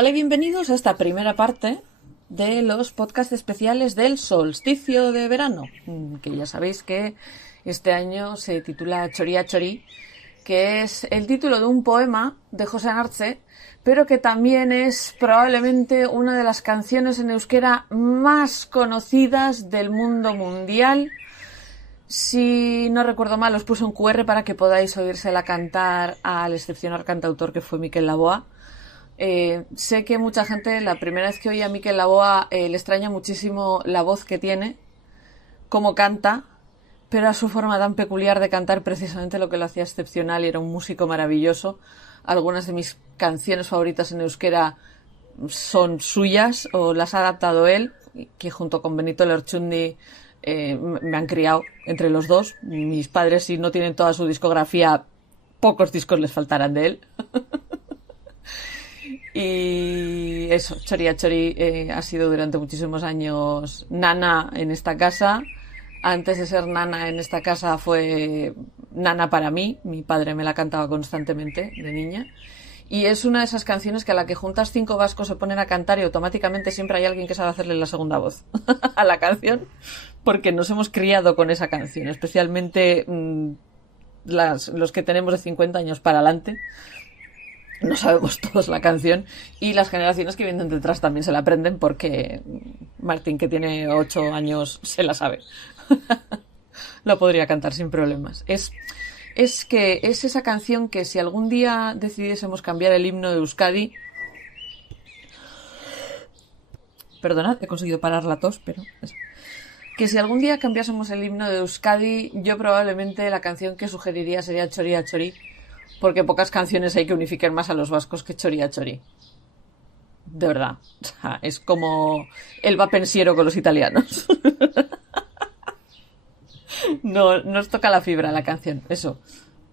Hola y bienvenidos a esta primera parte de los podcasts especiales del solsticio de verano, que ya sabéis que este año se titula Choría Chorí, que es el título de un poema de José Anartze, pero que también es probablemente una de las canciones en euskera más conocidas del mundo mundial. Si no recuerdo mal, os puse un QR para que podáis oírsela cantar al excepcional cantautor que fue Miquel Laboa. Sé que mucha gente, la primera vez que oye a Miquel Laboa, le extraña muchísimo la voz que tiene, cómo canta, pero a su forma tan peculiar de cantar precisamente lo que lo hacía excepcional, y era un músico maravilloso. Algunas de mis canciones favoritas en euskera son suyas o las ha adaptado él, que junto con Benito Lerchundi me han criado entre los dos. Mis padres, si no tienen toda su discografía, pocos discos les faltarán de él. Y eso, Choría Chorí ha sido durante muchísimos años nana en esta casa. Antes de ser nana en esta casa fue nana para mí. Mi padre me la cantaba constantemente de niña. Y es una de esas canciones que a la que juntas 5 vascos se ponen a cantar y automáticamente siempre hay alguien que sabe hacerle la segunda voz a la canción, porque nos hemos criado con esa canción, especialmente los que tenemos de 50 años para adelante. No sabemos todos la canción, y las generaciones que vienen detrás también se la aprenden, porque Martín, que tiene 8 años, se la sabe. Lo podría cantar sin problemas. Es esa canción que si algún día decidiésemos cambiar el himno de Euskadi... Perdonad, he conseguido parar la tos, pero... Eso. Que si algún día cambiásemos el himno de Euskadi, yo probablemente la canción que sugeriría sería Choría Chorí, porque pocas canciones hay que unifiquen más a los vascos que Choría Chorí. De verdad. O sea, es como el va pensiero con los italianos. No nos toca la fibra la canción, eso.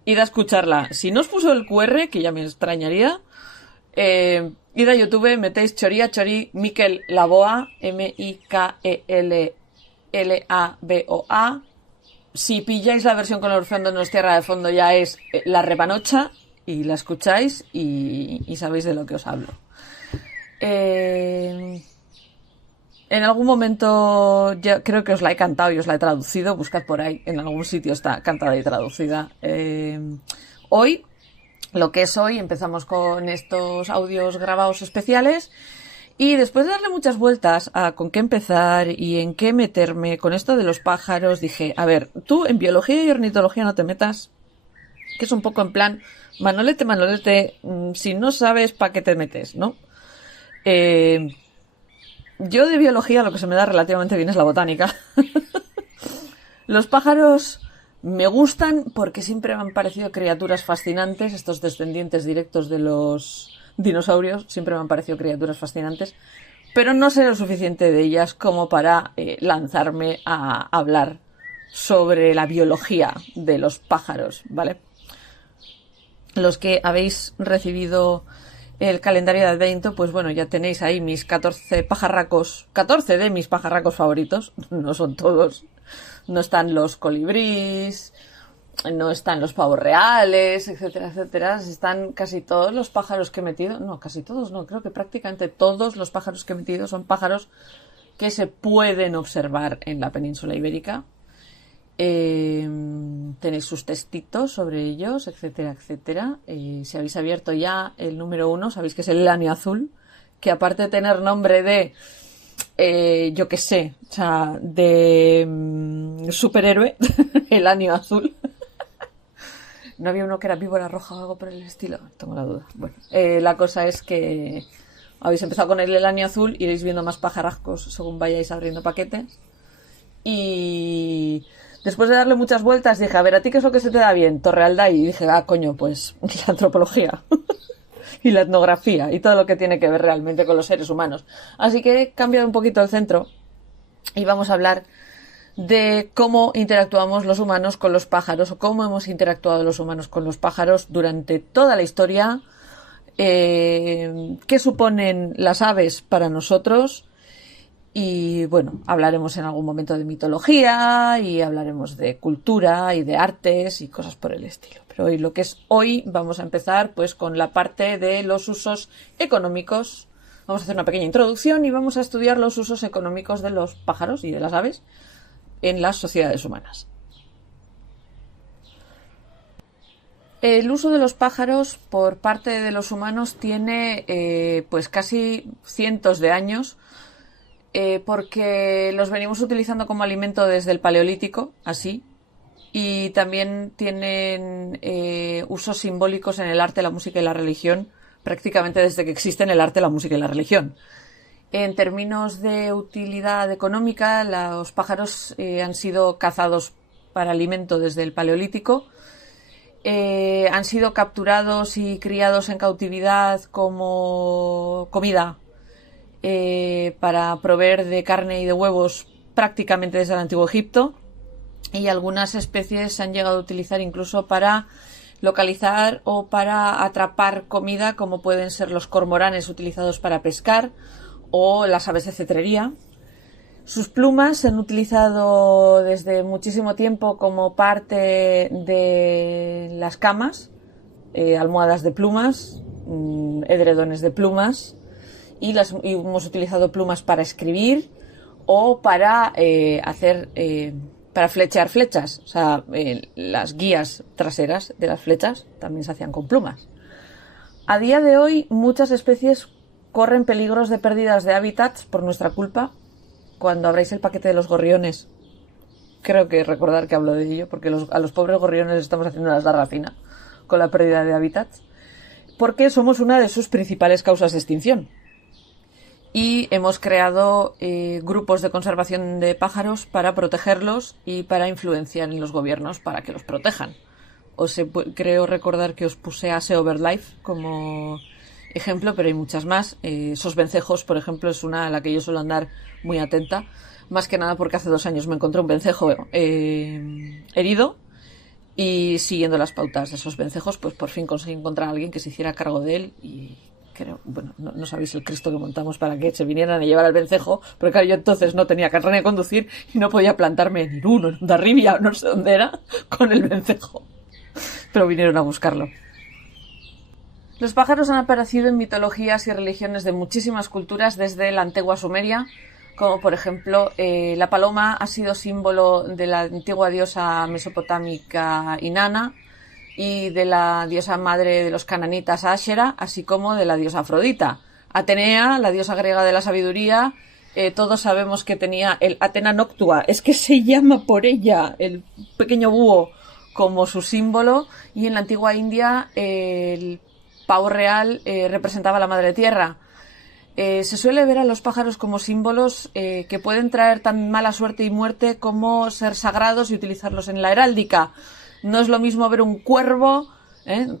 Id a escucharla. Si no os puso el QR, que ya me extrañaría, id a YouTube, metéis Choría Chorí, Miquel Laboa, Mikel-Laboa. Si pilláis la versión con Orfeondo no es tierra de fondo, ya es La Repanocha, y la escucháis y sabéis de lo que os hablo. En algún momento ya creo que os la he cantado y os la he traducido. Buscad por ahí, en algún sitio está cantada y traducida. Hoy, lo que es hoy, empezamos con estos audios grabados especiales. Y después de darle muchas vueltas a con qué empezar y en qué meterme con esto de los pájaros, dije, a ver, tú en biología y ornitología no te metas, que es un poco en plan, Manolete, si no sabes, ¿para qué te metes, no? Yo de biología lo que se me da relativamente bien es la botánica. Los pájaros me gustan porque siempre me han parecido criaturas fascinantes. Estos descendientes directos de los dinosaurios siempre me han parecido criaturas fascinantes, pero no sé lo suficiente de ellas como para lanzarme a hablar sobre la biología de los pájaros, ¿vale? Los que habéis recibido el calendario de Adviento, pues bueno, ya tenéis ahí mis 14 pajarracos, 14 de mis pajarracos favoritos, no son todos, no están los colibríes, no están los pavos reales, etcétera, etcétera. Están casi todos los pájaros que he metido. No, casi todos no. Creo que prácticamente todos los pájaros que he metido son pájaros que se pueden observar en la península ibérica. Tenéis sus textitos sobre ellos, etcétera, etcétera. Si habéis abierto ya el número 1, sabéis que es el elanio azul, que aparte de tener nombre de... yo qué sé, o sea, de superhéroe, elanio azul. ¿No había uno que era víbora roja o algo por el estilo? Tengo la duda. Bueno, la cosa es que habéis empezado con el elanio azul, iréis viendo más pajarracos según vayáis abriendo paquetes. Y después de darle muchas vueltas dije, a ver, ¿a ti qué es lo que se te da bien? Torrealday. Y dije, coño, pues la antropología y la etnografía y todo lo que tiene que ver realmente con los seres humanos. Así que he cambiado un poquito el centro y vamos a hablar de cómo interactuamos los humanos con los pájaros, o cómo hemos interactuado los humanos con los pájaros durante toda la historia, qué suponen las aves para nosotros, y bueno, hablaremos en algún momento de mitología y hablaremos de cultura y de artes y cosas por el estilo. Pero hoy, lo que es hoy, vamos a empezar pues con la parte de los usos económicos Vamos a hacer una pequeña introducción y vamos a estudiar los usos económicos de los pájaros y de las aves en las sociedades humanas. El uso de los pájaros por parte de los humanos tiene pues casi cientos de años, porque los venimos utilizando como alimento desde el Paleolítico, así, y también tienen usos simbólicos en el arte, la música y la religión, prácticamente desde que existen el arte, la música y la religión. En términos de utilidad económica, los pájaros han sido cazados para alimento desde el Paleolítico. Han sido capturados y criados en cautividad como comida para proveer de carne y de huevos prácticamente desde el Antiguo Egipto, y algunas especies se han llegado a utilizar incluso para localizar o para atrapar comida, como pueden ser los cormoranes utilizados para pescar o las aves de cetrería. Sus plumas se han utilizado desde muchísimo tiempo como parte de las camas, almohadas de plumas, edredones de plumas, y hemos utilizado plumas para escribir o para para flechear flechas. O sea, las guías traseras de las flechas también se hacían con plumas. A día de hoy, muchas especies corren peligros de pérdidas de hábitats por nuestra culpa. Cuando abráis el paquete de los gorriones, creo que recordar que hablo de ello, porque a los pobres gorriones estamos haciendo una garra fina con la pérdida de hábitats, porque somos una de sus principales causas de extinción. Y hemos creado grupos de conservación de pájaros para protegerlos y para influenciar en los gobiernos para que los protejan. Creo recordar que os puse a SEO Birdlife como ejemplo, pero hay muchas más. Esos vencejos, por ejemplo, es una a la que yo suelo andar muy atenta, más que nada porque hace 2 años me encontré un vencejo herido, y siguiendo las pautas de esos vencejos, pues por fin conseguí encontrar a alguien que se hiciera cargo de él. Y creo, bueno, no sabéis el Cristo que montamos para que se vinieran a llevar al vencejo, porque claro, yo entonces no tenía carnet de conducir y no podía plantarme en Irún o en Hondarribia, no sé dónde era, con el vencejo, pero vinieron a buscarlo. Los pájaros han aparecido en mitologías y religiones de muchísimas culturas desde la antigua Sumeria, como por ejemplo la paloma ha sido símbolo de la antigua diosa mesopotámica Inanna y de la diosa madre de los cananitas Ashera, así como de la diosa Afrodita. Atenea, la diosa griega de la sabiduría, todos sabemos que tenía el Athena Noctua, es que se llama por ella, el pequeño búho, como su símbolo, y en la antigua India el pavo real representaba a la madre tierra. Se suele ver a los pájaros como símbolos que pueden traer tan mala suerte y muerte como ser sagrados y utilizarlos en la heráldica. No es lo mismo ver un cuervo,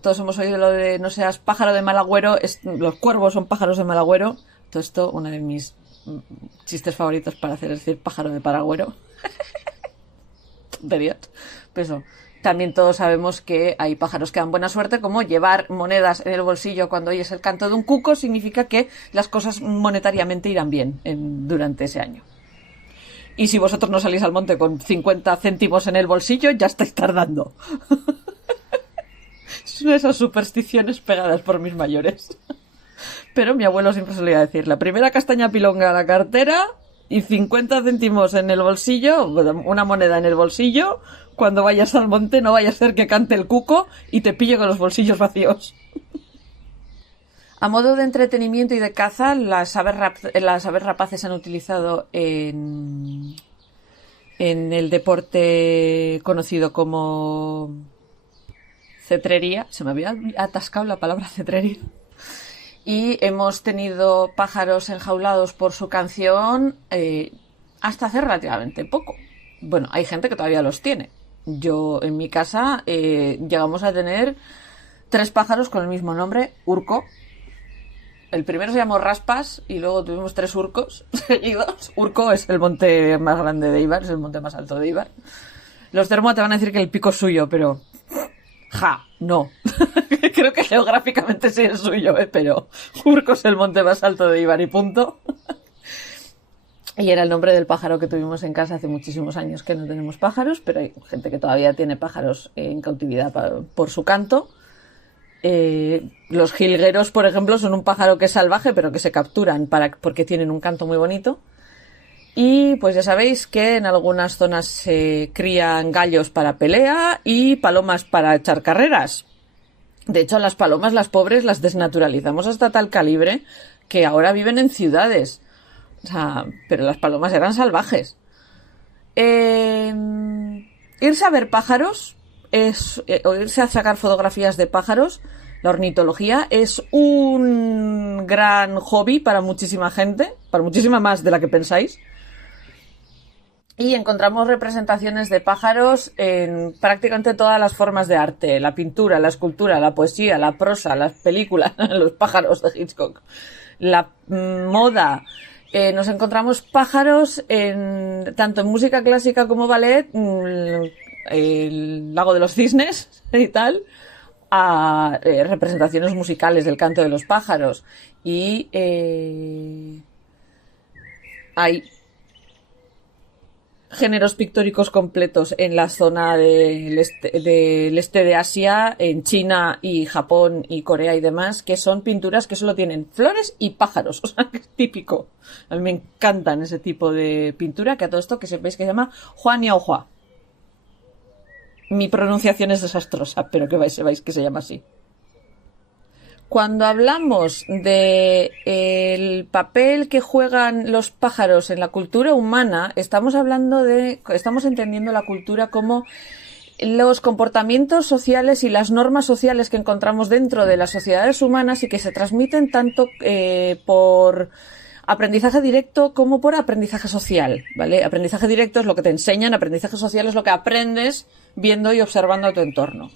todos hemos oído lo de no seas pájaro de mal agüero, los cuervos son pájaros de mal agüero. Todo esto, uno de mis chistes favoritos para hacer es decir pájaro de paragüero. Tonterías. Pues eso. También todos sabemos que hay pájaros que dan buena suerte, como llevar monedas en el bolsillo cuando oyes el canto de un cuco significa que las cosas monetariamente irán bien durante ese año. Y si vosotros no salís al monte con 50 céntimos en el bolsillo, ya estáis tardando. Es una de esas supersticiones pegadas por mis mayores. Pero mi abuelo siempre solía decir, la primera castaña pilonga a la cartera y 50 céntimos en el bolsillo, una moneda en el bolsillo. Cuando vayas al monte no vaya a ser que cante el cuco y te pille con los bolsillos vacíos. A modo de entretenimiento y de caza, las aves rapaces se han utilizado en el deporte conocido como cetrería. Se me había atascado la palabra cetrería. Y hemos tenido pájaros enjaulados por su canción hasta hace relativamente poco. Bueno, hay gente que todavía los tiene. Yo, en mi casa, llegamos a tener 3 pájaros con el mismo nombre, Urco. El primero se llamó Raspas y luego tuvimos 3 urcos seguidos. Urco es el monte más grande de Eibar, es el monte más alto de Eibar. Los Dermoa te van a decir que el pico es suyo, pero... no. Creo que geográficamente sí es suyo, pero Urco es el monte más alto de Eibar y punto. Y era el nombre del pájaro que tuvimos en casa hace muchísimos años que no tenemos pájaros, pero hay gente que todavía tiene pájaros en cautividad por su canto. Los jilgueros, por ejemplo, son un pájaro que es salvaje, pero que se capturan porque tienen un canto muy bonito. Y pues ya sabéis que en algunas zonas se crían gallos para pelea y palomas para echar carreras. De hecho, a las palomas, las pobres, las desnaturalizamos hasta tal calibre que ahora viven en ciudades. O sea, pero las palomas eran salvajes. Irse a ver pájaros o irse a sacar fotografías de pájaros. La ornitología es un gran hobby para muchísima gente, para muchísima más de la que pensáis. Y encontramos representaciones de pájaros en prácticamente todas las formas de arte. La pintura, la escultura, la poesía, la prosa, las películas, los pájaros de Hitchcock, la moda. Nos encontramos pájaros tanto en música clásica como ballet, el Lago de los Cisnes y tal, a representaciones musicales del canto de los pájaros. Y hay géneros pictóricos completos en la zona del este de Asia, en China y Japón y Corea y demás, que son pinturas que solo tienen flores y pájaros, o sea, que es típico. A mí me encantan ese tipo de pintura, que a todo esto que sepáis que se llama Hua Niao Hua. Mi pronunciación es desastrosa, pero que sepáis que se llama así. Cuando hablamos de el papel que juegan los pájaros en la cultura humana, estamos entendiendo la cultura como los comportamientos sociales y las normas sociales que encontramos dentro de las sociedades humanas y que se transmiten tanto por aprendizaje directo como por aprendizaje social, ¿vale? Aprendizaje directo es lo que te enseñan, aprendizaje social es lo que aprendes viendo y observando a tu entorno.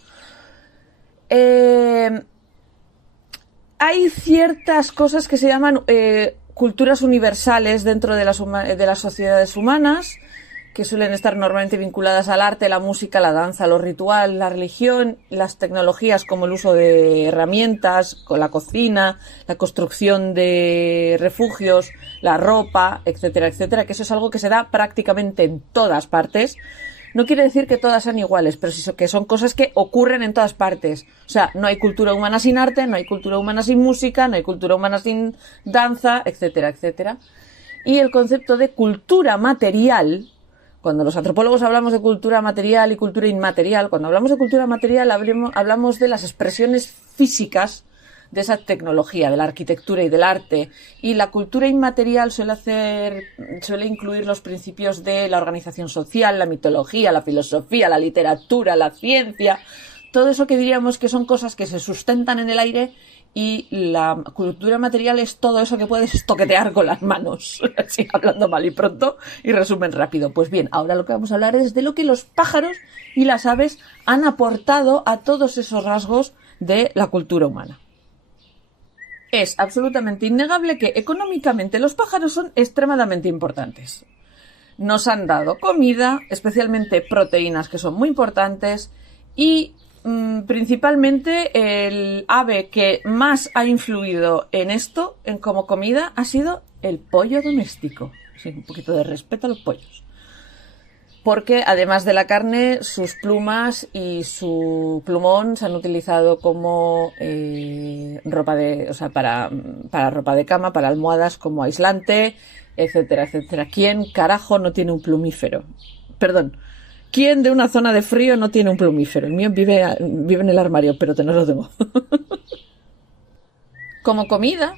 Hay ciertas cosas que se llaman culturas universales dentro de las sociedades humanas, que suelen estar normalmente vinculadas al arte, la música, la danza, lo ritual, la religión, las tecnologías como el uso de herramientas, con la cocina, la construcción de refugios, la ropa, etcétera, etcétera, que eso es algo que se da prácticamente en todas partes. No quiere decir que todas sean iguales, pero sí que son cosas que ocurren en todas partes. O sea, no hay cultura humana sin arte, no hay cultura humana sin música, no hay cultura humana sin danza, etcétera, etcétera. Y el concepto de cultura material, cuando los antropólogos hablamos de cultura material y cultura inmaterial, cuando hablamos de cultura material hablamos de las expresiones físicas de esa tecnología, de la arquitectura y del arte. Y la cultura inmaterial suele incluir los principios de la organización social, la mitología, la filosofía, la literatura, la ciencia, todo eso que diríamos que son cosas que se sustentan en el aire, y la cultura material es todo eso que puedes toquetear con las manos, así hablando mal y pronto y resumen rápido. Pues bien, ahora lo que vamos a hablar es de lo que los pájaros y las aves han aportado a todos esos rasgos de la cultura humana. Es absolutamente innegable que económicamente los pájaros son extremadamente importantes. Nos han dado comida, especialmente proteínas que son muy importantes, y principalmente el ave que más ha influido en esto, como comida, ha sido el pollo doméstico. Sí, un poquito de respeto a los pollos. Porque además de la carne, sus plumas y su plumón se han utilizado como para ropa de cama, para almohadas, como aislante, etcétera, etcétera. ¿Quién carajo no tiene un plumífero? Perdón, ¿quién de una zona de frío no tiene un plumífero? El mío vive en el armario, pero no lo tengo. Como comida,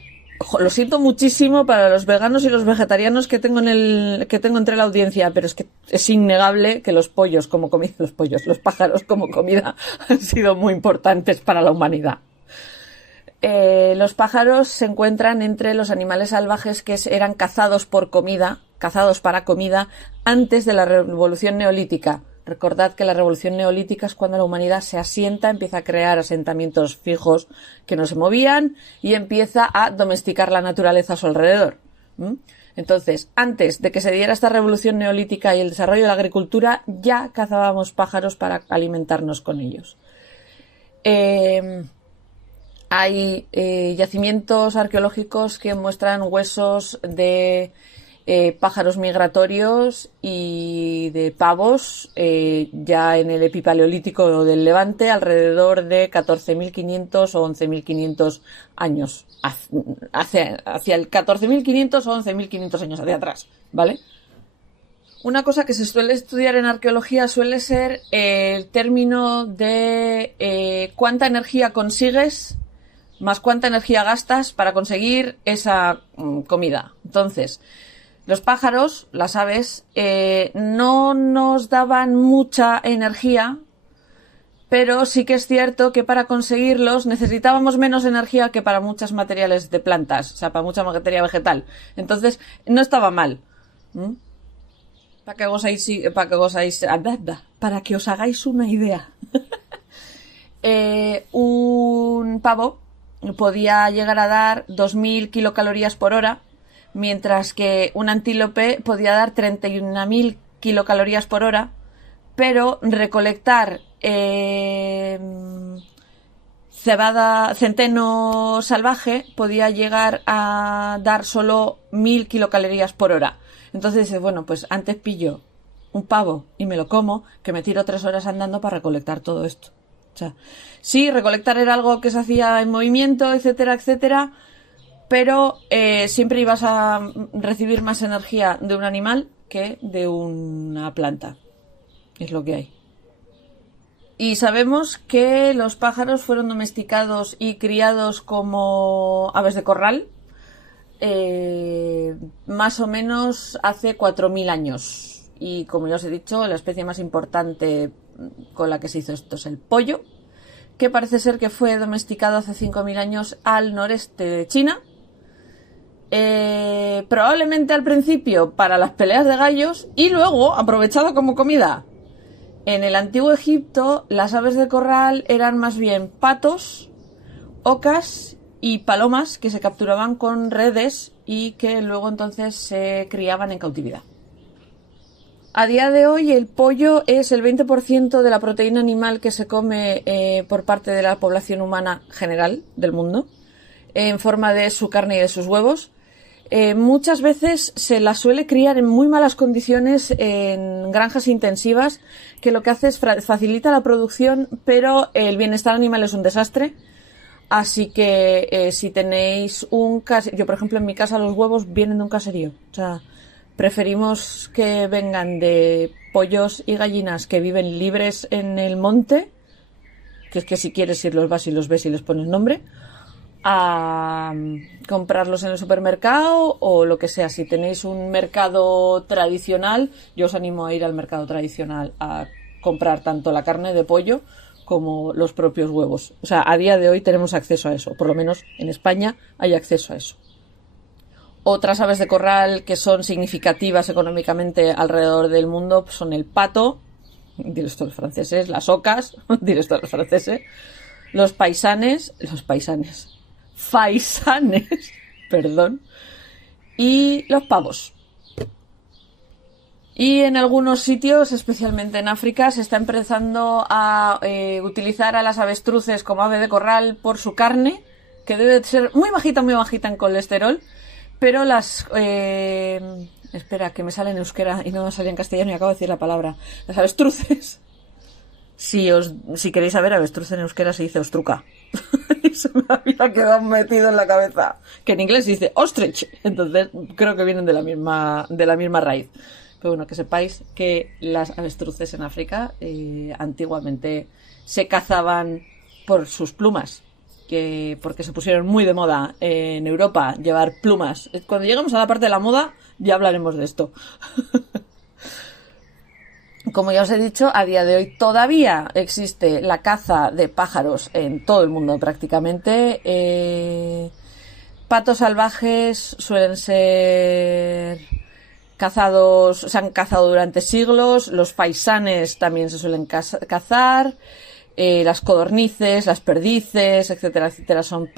lo siento muchísimo para los veganos y los vegetarianos que tengo entre la audiencia, pero es que es innegable que los pájaros como comida han sido muy importantes para la humanidad. Los pájaros se encuentran entre los animales salvajes que eran cazados para comida antes de la Revolución Neolítica. Recordad que la Revolución Neolítica es cuando la humanidad se asienta, empieza a crear asentamientos fijos que no se movían y empieza a domesticar la naturaleza a su alrededor. Entonces, antes de que se diera esta Revolución Neolítica y el desarrollo de la agricultura, ya cazábamos pájaros para alimentarnos con ellos. Hay yacimientos arqueológicos que muestran huesos de pájaros migratorios y de pavos ya en el epipaleolítico del Levante, alrededor de 14.500 o 11.500 años, hacia el 14.500 o 11.500 años hacia atrás, ¿vale? Una cosa que se suele estudiar en arqueología suele ser el término de cuánta energía consigues más cuánta energía gastas para conseguir esa comida. Entonces, los pájaros, las aves, no nos daban mucha energía, pero sí que es cierto que para conseguirlos necesitábamos menos energía que para muchos materiales de plantas, o sea, para mucha materia vegetal. Entonces, no estaba mal. Para que os hagáis una idea. Un pavo podía llegar a dar 2.000 kilocalorías por hora, mientras que un antílope podía dar 31.000 kilocalorías por hora, pero recolectar centeno salvaje podía llegar a dar solo 1.000 kilocalorías por hora. Entonces dices, bueno, pues antes pillo un pavo y me lo como, que me tiro 3 horas andando para recolectar todo esto. O sea, sí, recolectar era algo que se hacía en movimiento, etcétera, etcétera, pero siempre ibas a recibir más energía de un animal que de una planta. Es lo que hay. Y sabemos que los pájaros fueron domesticados y criados como aves de corral más o menos hace 4.000 años. Y como ya os he dicho, la especie más importante con la que se hizo esto es el pollo, que parece ser que fue domesticado hace 5.000 años al noreste de China. Probablemente al principio para las peleas de gallos y luego aprovechado como comida. En el antiguo Egipto las aves de corral eran más bien patos, ocas y palomas que se capturaban con redes y que luego entonces se criaban en cautividad. A día de hoy el pollo es el 20% de la proteína animal que se come por parte de la población humana general del mundo, en forma de su carne y de sus huevos. Muchas veces se la suele criar en muy malas condiciones en granjas intensivas, que lo que hace es facilita la producción, pero el bienestar animal es un desastre. Así que si tenéis un caserío, yo por ejemplo en mi casa los huevos vienen de un caserío, o sea, preferimos que vengan de pollos y gallinas que viven libres en el monte, que es que si quieres ir los vas y los ves y les pones nombre, a comprarlos en el supermercado o lo que sea. Si tenéis un mercado tradicional, yo os animo a ir al mercado tradicional a comprar tanto la carne de pollo como los propios huevos. O sea, a día de hoy tenemos acceso a eso, por lo menos en España hay acceso a eso. Otras aves de corral que son significativas económicamente alrededor del mundo son el pato, diles todos los franceses, las ocas, diles todos los franceses, faisanes, perdón, y los pavos. Y en algunos sitios, especialmente en África, se está empezando a utilizar a las avestruces como ave de corral por su carne, que debe ser muy bajita en colesterol, pero las... espera, que me sale en euskera y no me sale en castellano y acabo de decir la palabra. Las avestruces. Si queréis saber, avestruz en euskera se dice ostruca. Y se me había quedado metido en la cabeza. Que en inglés se dice ostrich. Entonces creo que vienen de la misma raíz. Pero bueno, que sepáis que las avestruces en África antiguamente se cazaban por sus plumas. Porque se pusieron muy de moda en Europa llevar plumas. Cuando llegamos a la parte de la moda ya hablaremos de esto. Como ya os he dicho, a día de hoy todavía existe la caza de pájaros en todo el mundo prácticamente. Patos salvajes suelen ser cazados, se han cazado durante siglos. Los faisanes también se suelen cazar. Las codornices, las perdices, etcétera, etcétera, son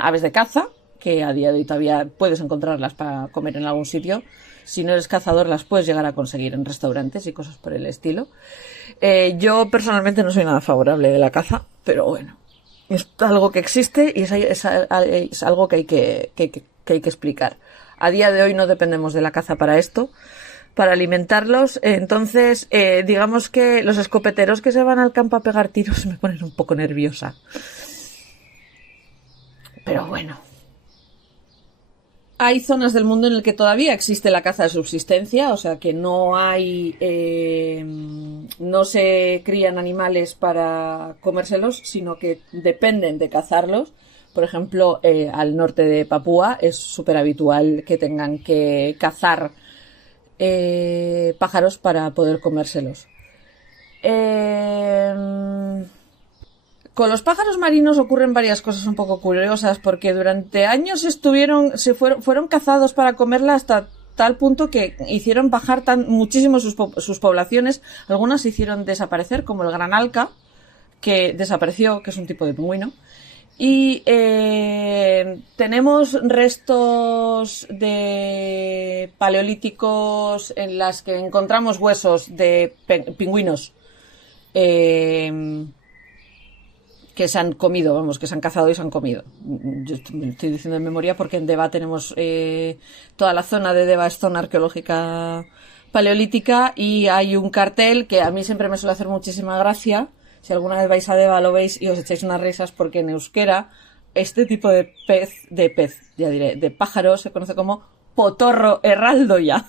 aves de caza, que a día de hoy todavía puedes encontrarlas para comer en algún sitio. Si no eres cazador, las puedes llegar a conseguir en restaurantes y cosas por el estilo. Yo personalmente no soy nada favorable de la caza, pero bueno, es algo que existe y es algo que hay que que hay que explicar. A día de hoy no dependemos de la caza para esto, para alimentarlos. Entonces, digamos que los escopeteros que se van al campo a pegar tiros me ponen un poco nerviosa. Pero bueno. Hay zonas del mundo en el que todavía existe la caza de subsistencia, o sea que no hay, no se crían animales para comérselos, sino que dependen de cazarlos. Por ejemplo, al norte de Papúa es súper habitual que tengan que cazar pájaros para poder comérselos. Con los pájaros marinos ocurren varias cosas un poco curiosas, porque durante años fueron cazados para comerla hasta tal punto que hicieron bajar muchísimo sus poblaciones. Algunas se hicieron desaparecer, como el gran alca, que desapareció, que es un tipo de pingüino. Y tenemos restos de paleolíticos en las que encontramos huesos de pingüinos que se han comido, vamos, que se han cazado y se han comido. Yo estoy diciendo de memoria porque en Deva tenemos toda la zona de Deva es zona arqueológica paleolítica, y hay un cartel que a mí siempre me suele hacer muchísima gracia. Si alguna vez vais a Deva lo veis y os echáis unas risas, porque en euskera este tipo de de pájaro se conoce como potorro herraldoia.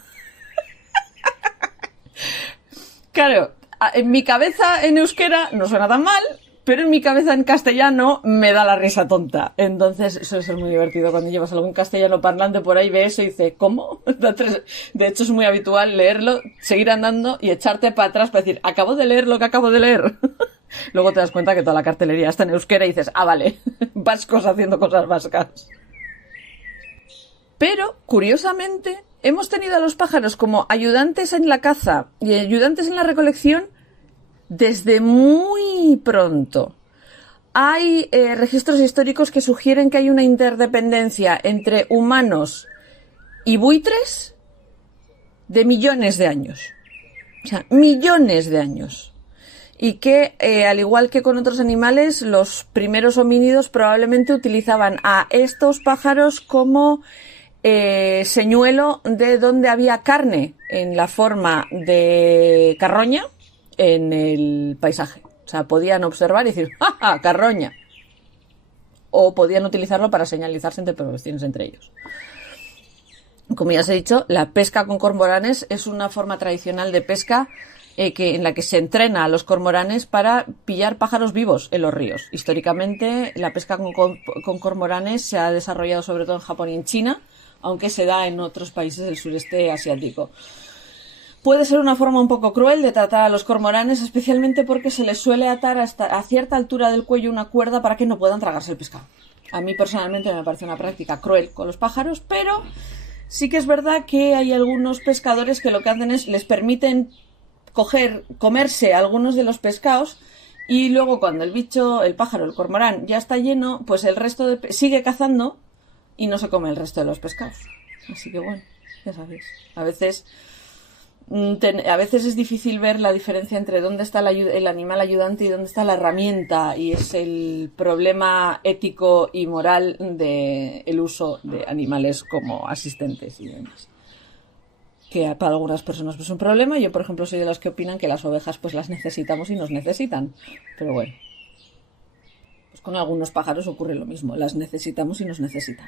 Claro, en mi cabeza en euskera no suena tan mal, pero en mi cabeza en castellano me da la risa tonta. Entonces eso es muy divertido cuando llevas algún castellano parlante por ahí, ve eso y dice, ¿cómo? De hecho es muy habitual leerlo, seguir andando y echarte para atrás para decir, acabo de leer lo que acabo de leer. Luego te das cuenta que toda la cartelería está en euskera y dices, ah, vale, vascos haciendo cosas vascas. Pero, curiosamente, hemos tenido a los pájaros como ayudantes en la caza y ayudantes en la recolección desde muy pronto. Hay registros históricos que sugieren que hay una interdependencia entre humanos y buitres de millones de años. O sea, millones de años. Y que, al igual que con otros animales, los primeros homínidos probablemente utilizaban a estos pájaros como señuelo de donde había carne en la forma de carroña en el paisaje. O sea, podían observar y decir, ¡ja, ja, carroña! O podían utilizarlo para señalizarse entre poblaciones entre ellos. Como ya os he dicho, la pesca con cormoranes es una forma tradicional de pesca en la que se entrena a los cormoranes para pillar pájaros vivos en los ríos. Históricamente, la pesca con cormoranes se ha desarrollado sobre todo en Japón y en China, aunque se da en otros países del sureste asiático. Puede ser una forma un poco cruel de tratar a los cormoranes, especialmente porque se les suele atar hasta a cierta altura del cuello una cuerda para que no puedan tragarse el pescado. A mí personalmente me parece una práctica cruel con los pájaros, pero sí que es verdad que hay algunos pescadores que lo que hacen es les permiten comerse algunos de los pescados, y luego cuando el pájaro, el cormorán, ya está lleno, pues el resto sigue cazando y no se come el resto de los pescados. Así que bueno, ya sabéis. A veces es difícil ver la diferencia entre dónde está el animal ayudante y dónde está la herramienta, y es el problema ético y moral del uso de animales como asistentes y demás. Que para algunas personas pues es un problema. Yo, por ejemplo, soy de las que opinan que las ovejas pues las necesitamos y nos necesitan. Pero bueno, pues con algunos pájaros ocurre lo mismo. Las necesitamos y nos necesitan.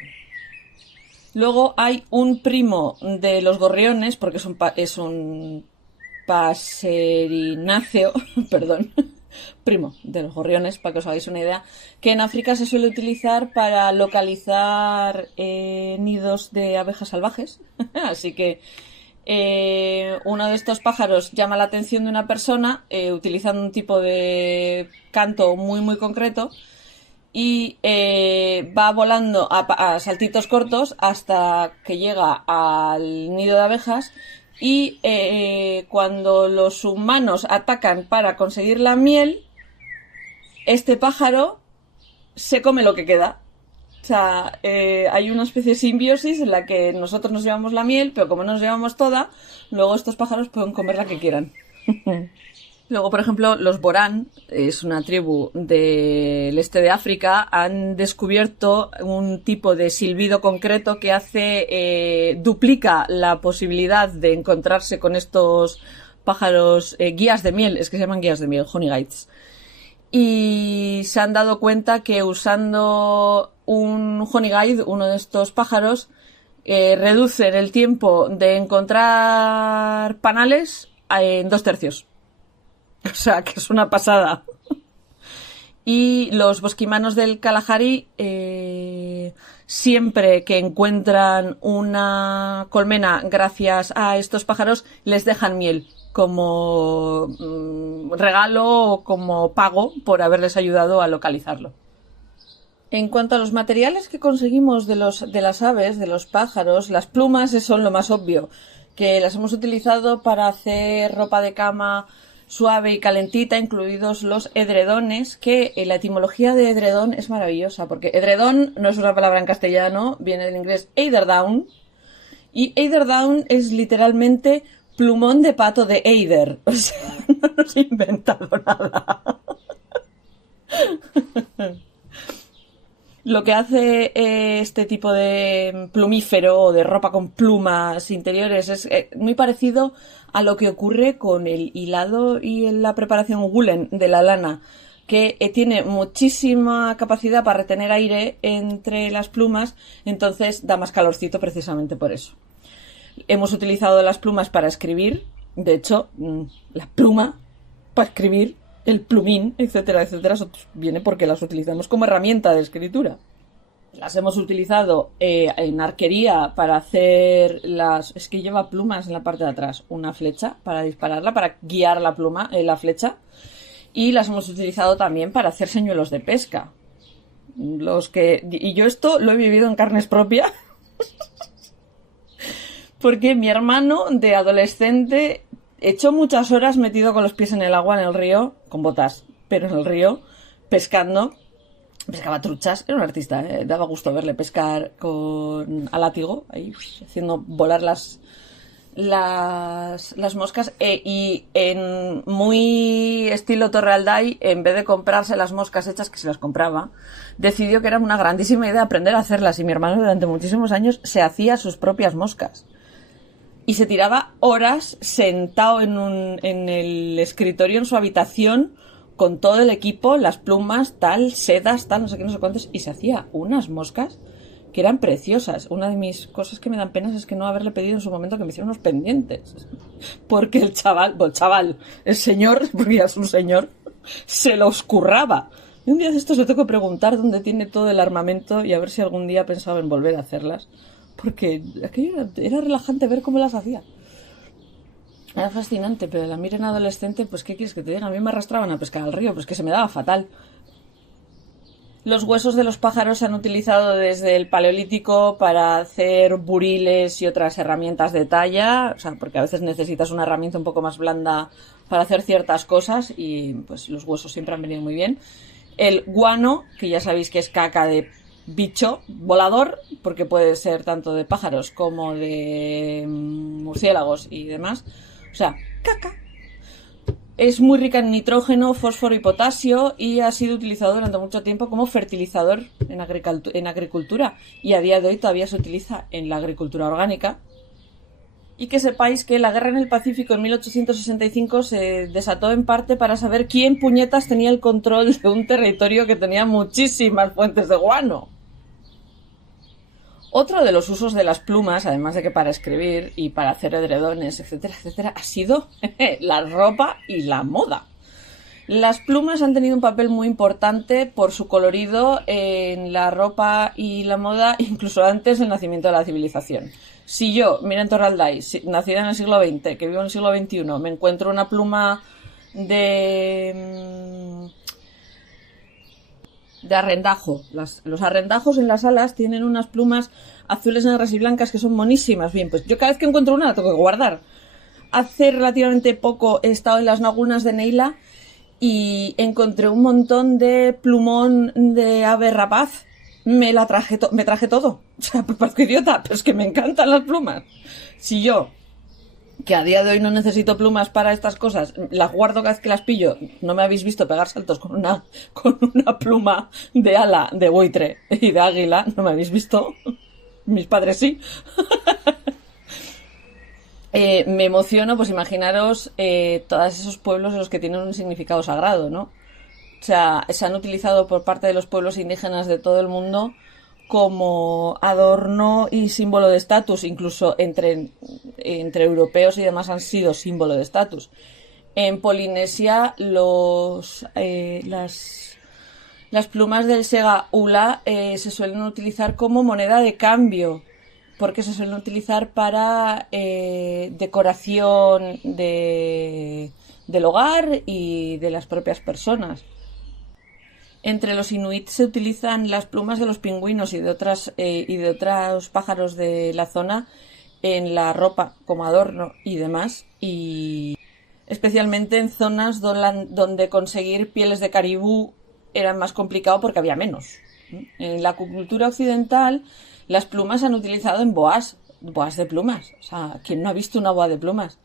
Luego hay un primo de los gorriones, porque es un paserináceo, perdón, primo de los gorriones, para que os hagáis una idea, que en África se suele utilizar para localizar nidos de abejas salvajes. Así que uno de estos pájaros llama la atención de una persona utilizando un tipo de canto muy muy concreto, y va volando a saltitos cortos hasta que llega al nido de abejas, y cuando los humanos atacan para conseguir la miel, este pájaro se come lo que queda. O sea, hay una especie de simbiosis en la que nosotros nos llevamos la miel, pero como no nos llevamos toda, luego estos pájaros pueden comer la que quieran. Luego, por ejemplo, los Borán, es una tribu del este de África, han descubierto un tipo de silbido concreto que duplica la posibilidad de encontrarse con estos pájaros guías de miel, es que se llaman guías de miel, honey guides. Y se han dado cuenta que usando un honey guide, uno de estos pájaros, reducen el tiempo de encontrar panales en 2/3. O sea, que es una pasada. Y los bosquimanos del Kalahari, siempre que encuentran una colmena gracias a estos pájaros, les dejan miel como regalo o como pago por haberles ayudado a localizarlo. En cuanto a los materiales que conseguimos de las aves, de los pájaros, las plumas son lo más obvio, que las hemos utilizado para hacer ropa de cama suave y calentita, incluidos los edredones, que la etimología de edredón es maravillosa, porque edredón no es una palabra en castellano, viene del inglés eiderdown, y eiderdown es literalmente plumón de pato de eider, o sea, no nos he inventado nada. Lo que hace este tipo de plumífero o de ropa con plumas interiores es muy parecido a lo que ocurre con el hilado y la preparación woolen de la lana, que tiene muchísima capacidad para retener aire entre las plumas, entonces da más calorcito precisamente por eso. Hemos utilizado las plumas para escribir, de hecho, la pluma para escribir, el plumín, etcétera, etcétera, viene porque las utilizamos como herramienta de escritura. Las hemos utilizado en arquería para hacer es que lleva plumas en la parte de atrás, una flecha para dispararla, para guiar la pluma, la flecha, y las hemos utilizado también para hacer señuelos de pesca. Y yo esto lo he vivido en carnes propias, porque mi hermano de adolescente echó muchas horas metido con los pies en el agua, en el río, con botas, pero en el río, pescando. Pescaba truchas, era un artista, daba gusto verle pescar a látigo, ahí haciendo volar las moscas, y en muy estilo Torrealday, en vez de comprarse las moscas hechas, que se las compraba, decidió que era una grandísima idea aprender a hacerlas, y mi hermano durante muchísimos años se hacía sus propias moscas. Y se tiraba horas sentado en el escritorio en su habitación con todo el equipo, las plumas, tal, sedas, tal, no sé qué, no sé cuántos, y se hacía unas moscas que eran preciosas. Una de mis cosas que me dan penas es que no haberle pedido en su momento que me hiciera unos pendientes. Porque el señor, porque ya es un señor, se los curraba. Y un día de estos le tengo que preguntar dónde tiene todo el armamento y a ver si algún día pensaba en volver a hacerlas. Porque aquello era relajante ver cómo las hacía. Era fascinante, pero la Miren adolescente, pues ¿qué quieres que te diga? A mí me arrastraban a pescar al río, pues que se me daba fatal. Los huesos de los pájaros se han utilizado desde el Paleolítico para hacer buriles y otras herramientas de talla, o sea, porque a veces necesitas una herramienta un poco más blanda para hacer ciertas cosas y pues los huesos siempre han venido muy bien. El guano, que ya sabéis que es caca de bicho volador, porque puede ser tanto de pájaros como de murciélagos y demás, o sea, caca. Es muy rica en nitrógeno, fósforo y potasio y ha sido utilizado durante mucho tiempo como fertilizador en agricultura y a día de hoy todavía se utiliza en la agricultura orgánica. Y que sepáis que la guerra en el Pacífico en 1865 se desató en parte para saber quién puñetas tenía el control de un territorio que tenía muchísimas fuentes de guano. Otro de los usos de las plumas, además de que para escribir y para hacer edredones, etcétera, etcétera, ha sido la ropa y la moda. Las plumas han tenido un papel muy importante por su colorido en la ropa y la moda, incluso antes del nacimiento de la civilización. Si yo, Miren Torralday, nacida en el siglo XX, que vivo en el siglo XXI, me encuentro una pluma de arrendajo. Los arrendajos en las alas tienen unas plumas azules, negras y blancas que son monísimas. Bien, pues yo cada vez que encuentro una la tengo que guardar. Hace relativamente poco he estado en las lagunas de Neila y encontré un montón de plumón de ave rapaz. Me traje todo. O sea, pues parezco idiota, pero es que me encantan las plumas. Si yo que a día de hoy no necesito plumas para estas cosas, las guardo cada vez que las pillo. No me habéis visto pegar saltos con una pluma de ala de buitre y de águila, no me habéis visto. Mis padres sí. Me emociono, pues imaginaros todos esos pueblos en los que tienen un significado sagrado, ¿no? O sea, se han utilizado por parte de los pueblos indígenas de todo el mundo como adorno y símbolo de estatus, incluso entre europeos y demás han sido símbolo de estatus. En Polinesia las plumas del Sega Ula se suelen utilizar como moneda de cambio, porque se suelen utilizar para decoración del hogar y de las propias personas. Entre los inuit se utilizan las plumas de los pingüinos y de otros pájaros de la zona en la ropa como adorno y demás, y especialmente en zonas donde conseguir pieles de caribú era más complicado porque había menos. En la cultura occidental las plumas se han utilizado en boas de plumas. O sea, ¿quién no ha visto una boa de plumas?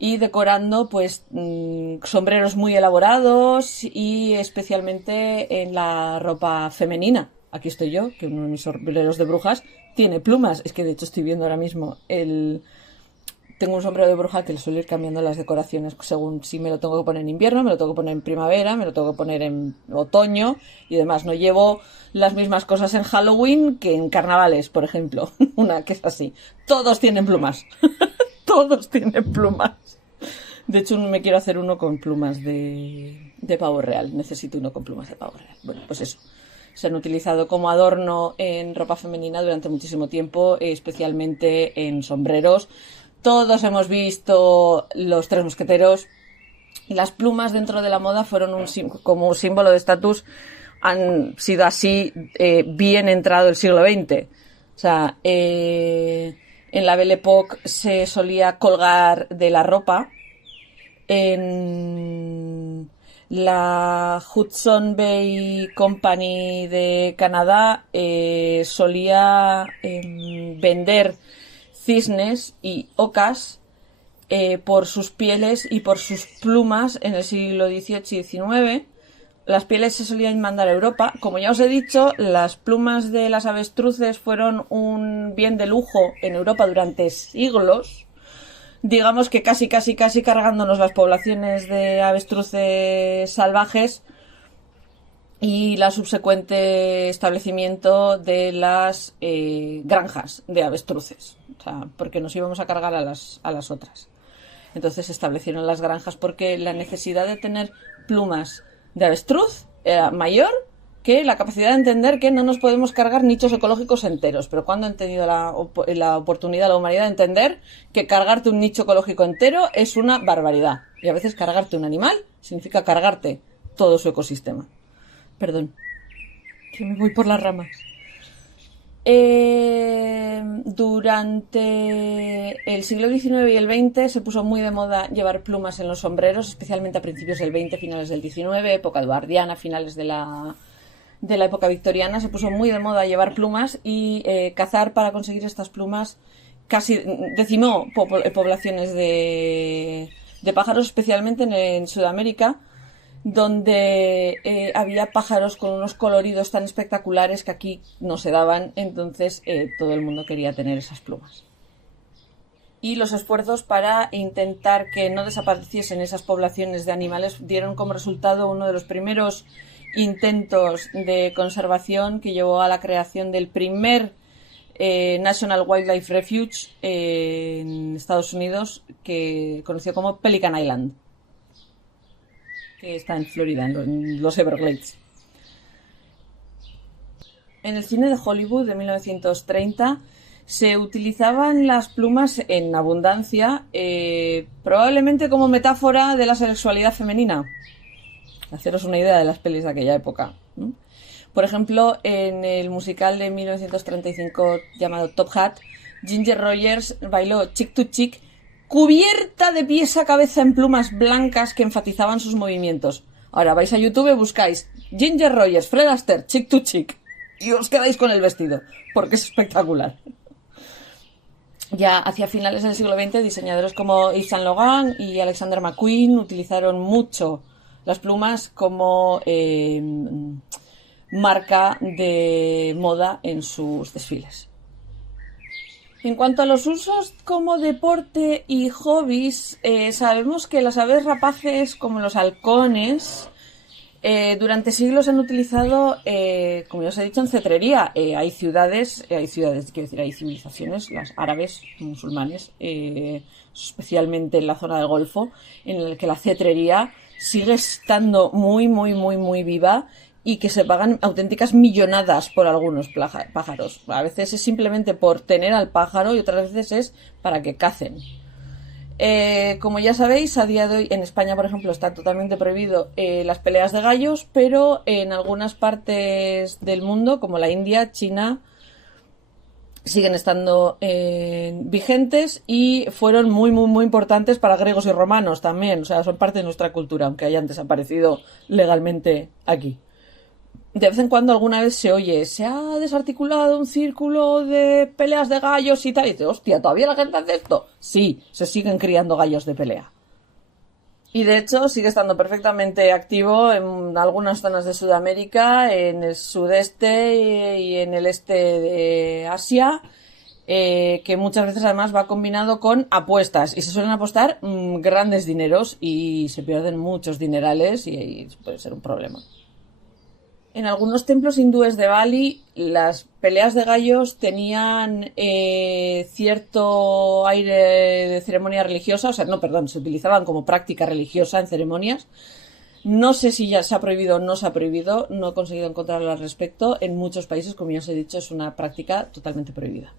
Y decorando pues sombreros muy elaborados y especialmente en la ropa femenina. Aquí estoy yo, que uno de mis sombreros de brujas tiene plumas. Es que de hecho estoy viendo ahora mismo tengo un sombrero de bruja que le suelo ir cambiando las decoraciones según si me lo tengo que poner en invierno, me lo tengo que poner en primavera, me lo tengo que poner en otoño y demás. No llevo las mismas cosas en Halloween que en carnavales, por ejemplo. Una que es así. Todos tienen plumas. Todos tienen plumas. De hecho, me quiero hacer uno con plumas de pavo real. Necesito uno con plumas de pavo real. Bueno, pues eso. Se han utilizado como adorno en ropa femenina durante muchísimo tiempo, especialmente en sombreros. Todos hemos visto Los Tres Mosqueteros. Las plumas dentro de la moda fueron como símbolo de estatus, han sido así bien entrado el siglo XX. O sea, en la Belle Époque se solía colgar de la ropa. En la Hudson Bay Company de Canadá solía vender cisnes y ocas por sus pieles y por sus plumas en el siglo XVIII y XIX. Las pieles se solían mandar a Europa. Como ya os he dicho, las plumas de las avestruces fueron un bien de lujo en Europa durante siglos. Digamos que casi cargándonos las poblaciones de avestruces salvajes y la subsecuente establecimiento de las granjas de avestruces. O sea, porque nos íbamos a cargar a las otras. Entonces se establecieron las granjas porque la necesidad de tener plumas de avestruz era mayor que la capacidad de entender que no nos podemos cargar nichos ecológicos enteros. Pero cuando han tenido la oportunidad la humanidad de entender que cargarte un nicho ecológico entero es una barbaridad. Y a veces cargarte un animal significa cargarte todo su ecosistema. Perdón, que me voy por las ramas. Durante el siglo XIX y el XX se puso muy de moda llevar plumas en los sombreros, especialmente a principios del XX, finales del XIX, época eduardiana, finales de la época victoriana. Se puso muy de moda llevar plumas y cazar para conseguir estas plumas casi decimó poblaciones de pájaros, especialmente en Sudamérica, donde había pájaros con unos coloridos tan espectaculares que aquí no se daban. Entonces todo el mundo quería tener esas plumas. Y los esfuerzos para intentar que no desapareciesen esas poblaciones de animales dieron como resultado uno de los primeros intentos de conservación que llevó a la creación del primer National Wildlife Refuge en Estados Unidos, que conoció como Pelican Island, que está en Florida, en los Everglades. En el cine de Hollywood de 1930 se utilizaban las plumas en abundancia, probablemente como metáfora de la sexualidad femenina. Haceros una idea de las pelis de aquella época, ¿no? Por ejemplo, en el musical de 1935 llamado Top Hat, Ginger Rogers bailó Chick to Chick cubierta de pies a cabeza en plumas blancas que enfatizaban sus movimientos. Ahora vais a YouTube y buscáis Ginger Rogers, Fred Astaire, Chick to Chick y os quedáis con el vestido, porque es espectacular. Ya hacia finales del siglo XX, diseñadores como Yves Saint Laurent y Alexander McQueen utilizaron mucho las plumas como marca de moda en sus desfiles. En cuanto a los usos como deporte y hobbies, sabemos que las aves rapaces, como los halcones, durante siglos han utilizado, como ya os he dicho, en cetrería. Hay ciudades, quiero decir, hay civilizaciones, las árabes, musulmanes, especialmente en la zona del Golfo, en la que la cetrería sigue estando muy, muy, muy, muy viva y que se pagan auténticas millonadas por algunos pájaros. A veces es simplemente por tener al pájaro y otras veces es para que cacen. Como ya sabéis, a día de hoy en España, por ejemplo, está totalmente prohibido las peleas de gallos, pero en algunas partes del mundo, como la India, China, siguen estando vigentes y fueron muy, muy, muy importantes para griegos y romanos también. O sea, son parte de nuestra cultura, aunque hayan desaparecido legalmente aquí. De vez en cuando alguna vez se oye, se ha desarticulado un círculo de peleas de gallos y tal, y dice, hostia, ¿todavía la gente hace esto? Sí, se siguen criando gallos de pelea. Y de hecho sigue estando perfectamente activo en algunas zonas de Sudamérica, en el sudeste y en el este de Asia, que muchas veces además va combinado con apuestas, y se suelen apostar grandes dineros y se pierden muchos dinerales y puede ser un problema. En algunos templos hindúes de Bali, las peleas de gallos tenían cierto aire de ceremonia religiosa, se utilizaban como práctica religiosa en ceremonias. No sé si ya se ha prohibido o no se ha prohibido, no he conseguido encontrarlo al respecto. En muchos países, como ya os he dicho, es una práctica totalmente prohibida.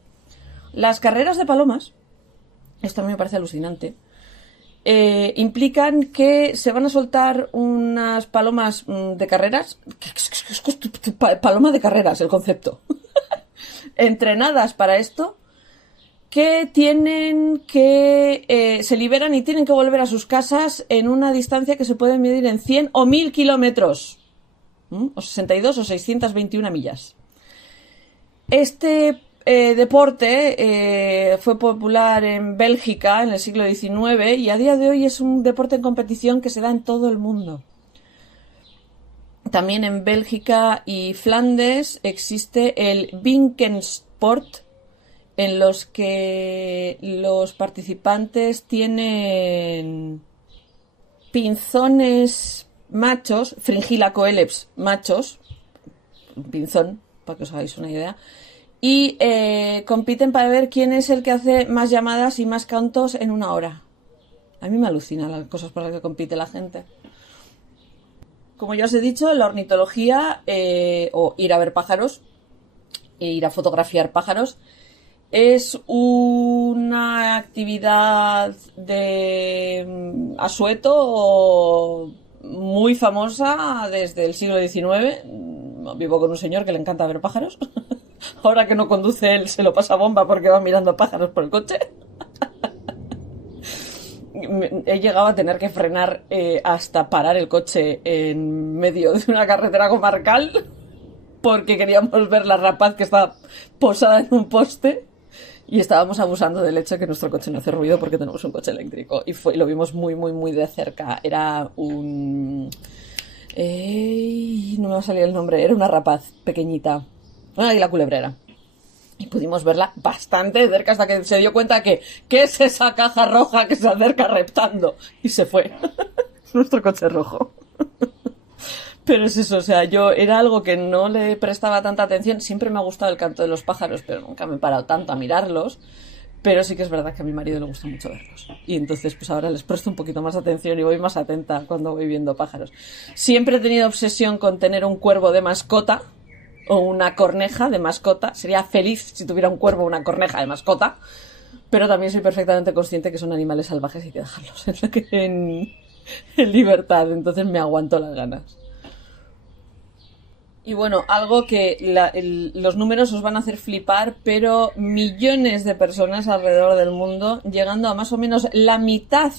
Las carreras de palomas, esto a mí me parece alucinante, implican que se van a soltar unas palomas de carreras. Paloma de carreras, el concepto. Entrenadas para esto, que tienen que se liberan y tienen que volver a sus casas en una distancia que se puede medir en 100 o 1000 kilómetros, o 62 o 621 millas. Este deporte fue popular en Bélgica en el siglo XIX y a día de hoy es un deporte en competición que se da en todo el mundo. También en Bélgica y Flandes existe el Vinkensport, en los que los participantes tienen pinzones machos, Fringilla coeleps machos, pinzón, para que os hagáis una idea, y compiten para ver quién es el que hace más llamadas y más cantos en una hora. A mí me alucinan las cosas por las que compite la gente. Como ya os he dicho, la ornitología, o ir a ver pájaros, e ir a fotografiar pájaros, es una actividad de asueto muy famosa desde el siglo XIX. Vivo con un señor que le encanta ver pájaros. Ahora que no conduce él, se lo pasa bomba porque va mirando pájaros por el coche. He llegado a tener que frenar hasta parar el coche en medio de una carretera comarcal porque queríamos ver la rapaz que estaba posada en un poste y estábamos abusando del hecho de que nuestro coche no hace ruido porque tenemos un coche eléctrico y lo vimos muy, muy, muy de cerca. Era un... no me va a salir el nombre. Era una rapaz pequeñita. Una águila culebrera. Y pudimos verla bastante de cerca hasta que se dio cuenta que ¿qué es esa caja roja que se acerca reptando? Y se fue. Nuestro coche rojo. Pero es eso, o sea, yo era algo que no le prestaba tanta atención. Siempre me ha gustado el canto de los pájaros, pero nunca me he parado tanto a mirarlos. Pero sí que es verdad que a mi marido le gusta mucho verlos. Y entonces pues ahora les presto un poquito más atención y voy más atenta cuando voy viendo pájaros. Siempre he tenido obsesión con tener un cuervo de mascota o una corneja de mascota. Sería feliz si tuviera un cuervo o una corneja de mascota. Pero también soy perfectamente consciente que son animales salvajes y hay que dejarlos en libertad. Entonces me aguanto las ganas. Y bueno, algo que los números os van a hacer flipar, pero millones de personas alrededor del mundo, llegando a más o menos la mitad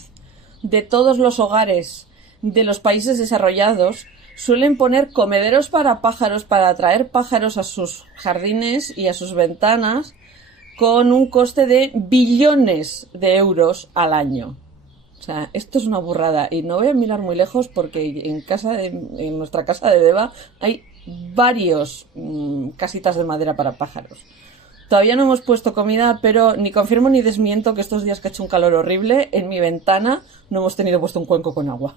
de todos los hogares de los países desarrollados, suelen poner comederos para pájaros, para atraer pájaros a sus jardines y a sus ventanas, con un coste de billones de euros al año. O sea, esto es una burrada. Y no voy a mirar muy lejos porque en nuestra casa de Deva hay varios casitas de madera para pájaros. Todavía no hemos puesto comida, pero ni confirmo ni desmiento que estos días que ha hecho un calor horrible, en mi ventana no hemos tenido puesto un cuenco con agua.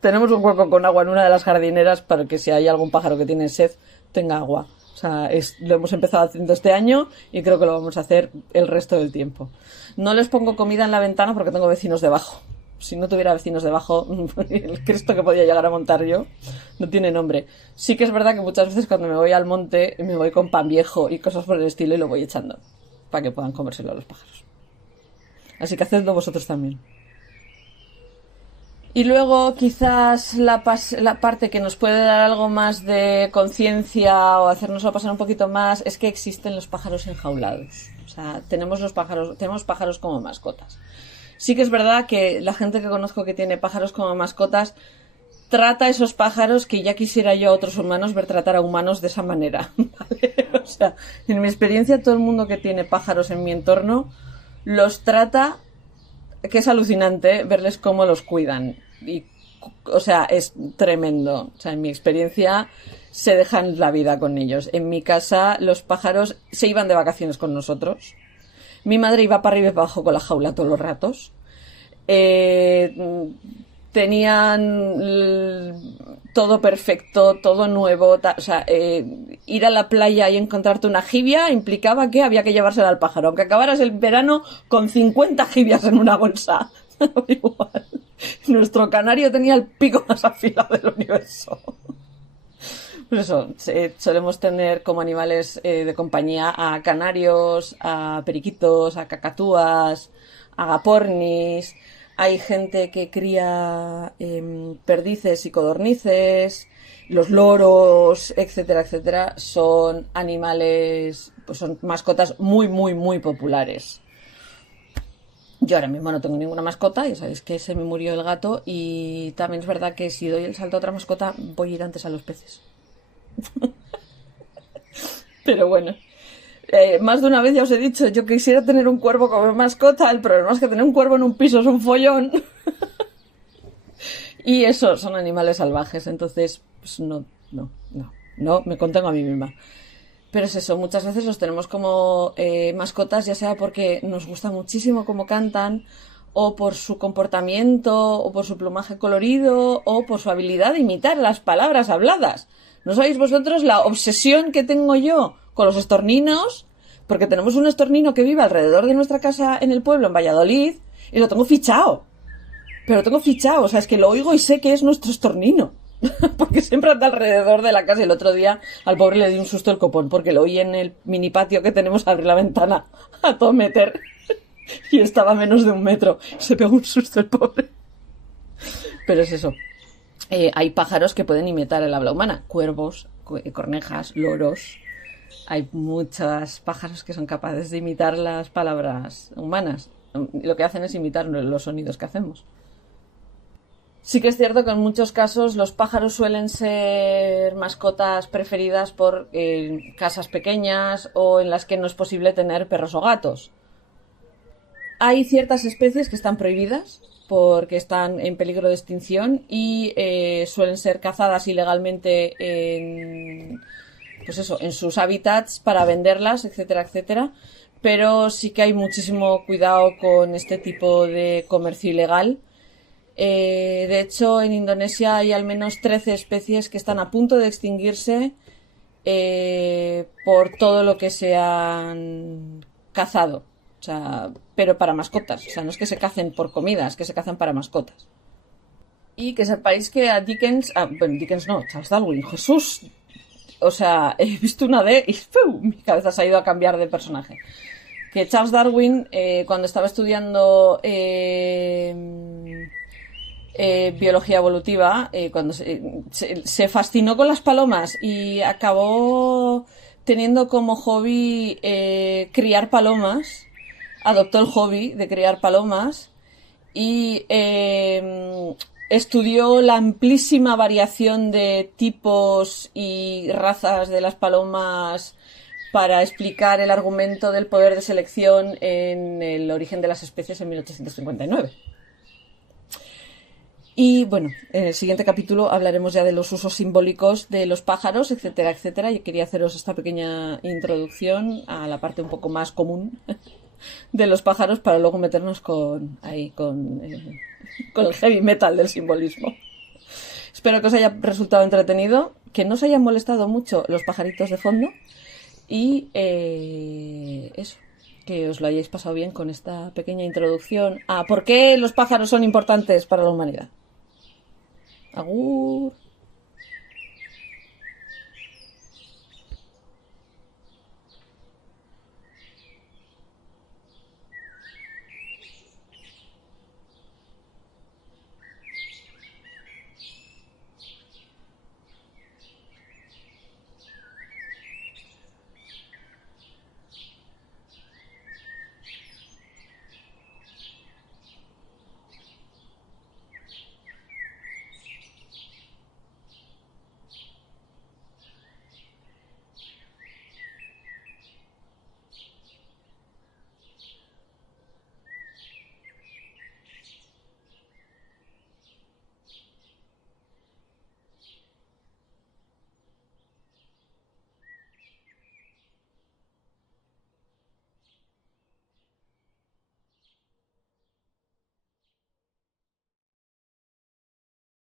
Tenemos un cuenco con agua en una de las jardineras para que si hay algún pájaro que tiene sed, tenga agua. O sea, lo hemos empezado haciendo este año y creo que lo vamos a hacer el resto del tiempo. No les pongo comida en la ventana porque tengo vecinos debajo. Si no tuviera vecinos debajo, el Cristo que podía llegar a montar yo no tiene nombre. Sí que es verdad que muchas veces cuando me voy al monte me voy con pan viejo y cosas por el estilo y lo voy echando para que puedan comérselo a los pájaros. Así que hacedlo vosotros también. Y luego quizás la parte que nos puede dar algo más de conciencia o hacernoslo pasar un poquito más es que existen los pájaros enjaulados. O sea, tenemos pájaros como mascotas. Sí que es verdad que la gente que conozco que tiene pájaros como mascotas trata a esos pájaros que ya quisiera yo a otros humanos ver tratar a humanos de esa manera, ¿vale? O sea, en mi experiencia todo el mundo que tiene pájaros en mi entorno los trata, que es alucinante verles cómo los cuidan. Y, o sea, es tremendo. O sea, en mi experiencia se dejan la vida con ellos. En mi casa los pájaros se iban de vacaciones con nosotros. Mi madre iba para arriba y para abajo con la jaula todos los ratos. Tenían todo perfecto, todo nuevo. O sea, ir a la playa y encontrarte una jibia implicaba que había que llevársela al pájaro. Aunque acabaras el verano con 50 jibias en una bolsa. Igual. Nuestro canario tenía el pico más afilado del universo. Pues eso, solemos tener como animales de compañía a canarios, a periquitos, a cacatúas, a agapornis. Hay gente que cría perdices y codornices, los loros, etcétera, etcétera. Son animales, pues son mascotas muy, muy, muy populares. Yo ahora mismo no tengo ninguna mascota, ya sabéis que se me murió el gato y también es verdad que si doy el salto a otra mascota voy a ir antes a los peces. Pero bueno, más de una vez ya os he dicho, yo quisiera tener un cuervo como mascota, el problema es que tener un cuervo en un piso es un follón. Y eso, son animales salvajes, entonces pues no, me contengo a mí misma. Pero es eso, muchas veces los tenemos como mascotas, ya sea porque nos gusta muchísimo cómo cantan, o por su comportamiento, o por su plumaje colorido, o por su habilidad de imitar las palabras habladas. ¿No sabéis vosotros la obsesión que tengo yo con los estorninos? Porque tenemos un estornino que vive alrededor de nuestra casa en el pueblo, en Valladolid, y lo tengo fichado. Pero lo tengo fichado, o sea, es que lo oigo y sé que es nuestro estornino. Porque siempre anda alrededor de la casa. Y el otro día al pobre le di un susto el copón, porque lo oí en el mini patio que tenemos, abrir la ventana a todo meter. Y estaba a menos de 1 metro. Se pegó un susto el pobre. Pero es eso. Hay pájaros que pueden imitar el habla humana. Cuervos, cornejas, loros. Hay muchos pájaros que son capaces de imitar las palabras humanas. Lo que hacen es imitar los sonidos que hacemos. Sí que es cierto que en muchos casos los pájaros suelen ser mascotas preferidas por casas pequeñas o en las que no es posible tener perros o gatos. Hay ciertas especies que están prohibidas porque están en peligro de extinción y suelen ser cazadas ilegalmente en sus hábitats para venderlas, etcétera, etcétera. Pero sí que hay muchísimo cuidado con este tipo de comercio ilegal. De hecho, en Indonesia hay al menos 13 especies que están a punto de extinguirse por todo lo que se han cazado. O sea, pero para mascotas. O sea, no es que se cacen por comida, es que se cazan para mascotas. Y que sepáis que a Charles Darwin, Jesús. O sea, he visto una D y mi cabeza se ha ido a cambiar de personaje. Que Charles Darwin, cuando estaba estudiando biología evolutiva, cuando se fascinó con las palomas y acabó teniendo como hobby criar palomas. Adoptó el hobby de criar palomas y estudió la amplísima variación de tipos y razas de las palomas para explicar el argumento del poder de selección en El origen de las especies en 1859. Y bueno, en el siguiente capítulo hablaremos ya de los usos simbólicos de los pájaros, etcétera, etcétera. Y quería haceros esta pequeña introducción a la parte un poco más común de los pájaros para luego meternos con el heavy metal del simbolismo. Espero que os haya resultado entretenido, que no os hayan molestado mucho los pajaritos de fondo y eso, que os lo hayáis pasado bien con esta pequeña introducción a por qué los pájaros son importantes para la humanidad. Agur.